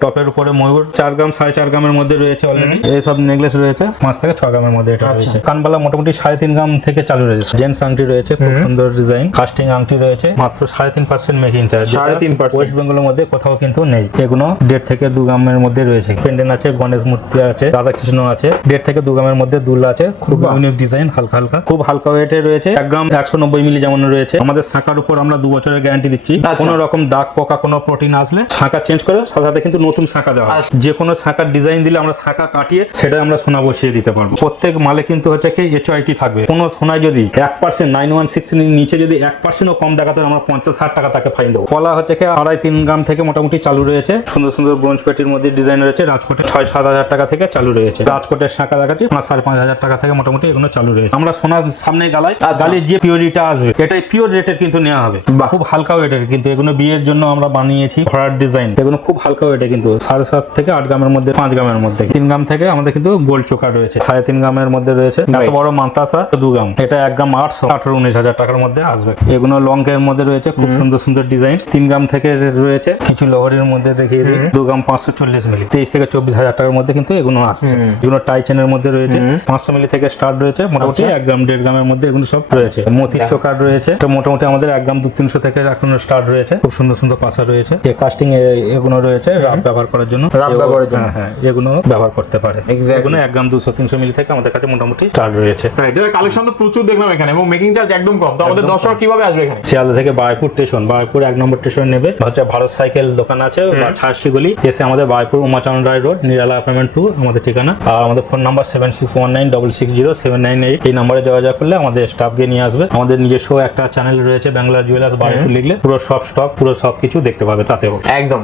টপের উপরে ময়ূর চার গ্রাম সাড়ে চার গ্রামের মধ্যে রয়েছে অলরেডি এইসব নেকলেস রয়েছে পাঁচ থেকে ছ গ্রামের মধ্যে এটা আচ্ছা। রয়েছে। কানবালা মোটামুটি সাড়ে তিন গ্রাম থেকে চালু রয়েছে। জেন্টস আংটি রয়েছে খুব সুন্দর ডিজাইন কাস্টিং আংটি রয়েছে মাত্র সাড়ে তিন পার্সেন্ট মেকিং চার্জ 3.5% ওয়েস্ট বেঙ্গলের মধ্যে কোথাও কিন্তু নেই। এগুলো দেড় থেকে দু গ্রামের মধ্যে রয়েছে। পেন্ডেন আছে গণেশ মূর্তি আছে রাধা কৃষ্ণ আছে। দেড় থেকে দু গ্রামের মধ্যে দুল আছে। খুব। ইউনিক ডিজাইন হালকা হালকা। খুব হালকা ওয়েটে রয়েছে। এক গ্রাম একশো নব্বই মিলি যেমন রয়েছে। আমাদের শাখার উপর আমরা দু বছরের গ্যারান্টি দিচ্ছি। আচ্ছা। কোনো রকম দাগ পোকা কোনো প্রোটিন আসলে শাখা চেঞ্জ করে সাথে সাথে কিন্তু নতুন শাখা দেওয়া হয়। আচ্ছা। যে কোনো শাখার ডিজাইন দিলে আমরা শাঁখা কাটিয়ে সেটা আমরা সোনা বসিয়ে দিতে পারব। প্রত্যেক মালে কিন্তু হচ্ছে কি এইচআইটি থাকবে। কোনো সোনায় যদি এক পার্সেন্ট নাইন ওয়ান সিক্স নিচে যদি এক পার্সেন্টও কম দেখাতে হয়, আমরা পঞ্চাশ হাজার টাকা তাকে ফাইন দেবো। কলা হচ্ছে কি আড়াই তিন গ্রাম থেকে মোটামুটি চালু রয়েছে। সুন্দর সুন্দর ব্রোঞ্জ পেটির মধ্যে ডিজাইন রয়েছে। রাজকোটে ছয় সাত হাজার টাকা থেকে চালু রয়েছে। রাজকোটের শাখা দেখাচ্ছি পাঁচ সাড়ে পাঁচ হাজার টাকা থেকে মোটামুটি এগুলো চালু রয়েছে। আমরা সোনার সামনে গালাই আচ্ছা। গালির যে পিওরিটা আসবে এটাই পিওর রেটের কিন্তু নেওয়া হবে। খুব হালকা ওয়েটের কিন্তু। এগুলো বিয়ের জন্য আমরা বানিয়েছি ঘোড়ার ডিজাইন এগুলো খুব হালকা ওয়েটে কিন্তু সাড়ে সাত থেকে আট গ্রামের মধ্যে পাঁচ গ্রামের মধ্যে। তিন গ্রাম থেকে আমাদের কিন্তু গোল্ড চোখা রয়েছে। সাড়ে তিন গ্রামের মধ্যে রয়েছে। এত বড় মান্তাসা দু গ্রাম। এটা এক গ্রাম আটশো আঠারো উনিশ হাজার টাকার মধ্যে আসবে। এগুলো লং এর মধ্যে রয়েছে খুব সুন্দর সুন্দর ডিজাইন তিন গ্রাম থেকে রয়েছে কিছু লোহরের মধ্যে দেখিয়ে দিই। দু গ্রাম পাঁচশো চল্লিশ মিলি তেইশ থেকে চব্বিশ হাজার টাকার মধ্যে কিন্তু এগুলো আসছে। এগুলো টাই চেনের মধ্যে রয়েছে। পাঁচশো মিলি থেকে স্টার্ট রয়েছে মোটামুটি আচ্ছা। এক গ্রাম দেড় গ্রামের মধ্যে এগুলো সব রয়েছে। মতির চোকার রয়েছে। এটা মোটামুটি আমাদের এক গ্রাম দু তিনশো থেকে এখন স্টার্ট রয়েছে। খুব সুন্দর সুন্দর পাশা রয়েছে। কাস্টিং এগুলো রয়েছে ব্যবহার করার জন্য। রাব ব্যবহারের জন্য। হ্যাঁ হ্যাঁ এগুলো ব্যবহার করতে পারে। এগুলো এক গ্রাম দুশো তিনশো মিলি থেকে আমাদের কাছে মোটামুটি স্টার্ট রয়েছে। রাইট কালেকশন তো প্রচুর দেখলাম এখানে এবং মেকিং চার্জ একদম কম। তো আমাদের দর্শক কীভাবে আসবে এখানে? শিয়ালদা থেকে বায়পুর স্টেশন বায়পুর এক নম্বর স্টেশন নেবে। হচ্ছে ভারত সাইকেল দোকান আছে বা ছায়াশি গলি। এসে আমাদের বায়পুর Umacharan Ray road Nirala apartment two আমাদের ঠিকানা। আর আমাদের phone number seven six one nine double six zero seven nine eight এই নম্বরে যোগাযোগ করলে আমাদের স্টাফ গিয়ে নিয়ে আসবে। আমাদের নিজস্ব একটা চ্যানেল রয়েছে বাংলা জুয়েলার্স বায়পুর লিখলে পুরো সব স্টক পুরো সব কিছু দেখতে পাবে তাতেও। একদম।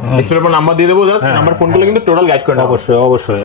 নাম্বার দিয়ে দেবো জাস্ট নাম্বার ফোনগুলো কিন্তু টোটাল গাইড করে অবশ্যই অবশ্যই।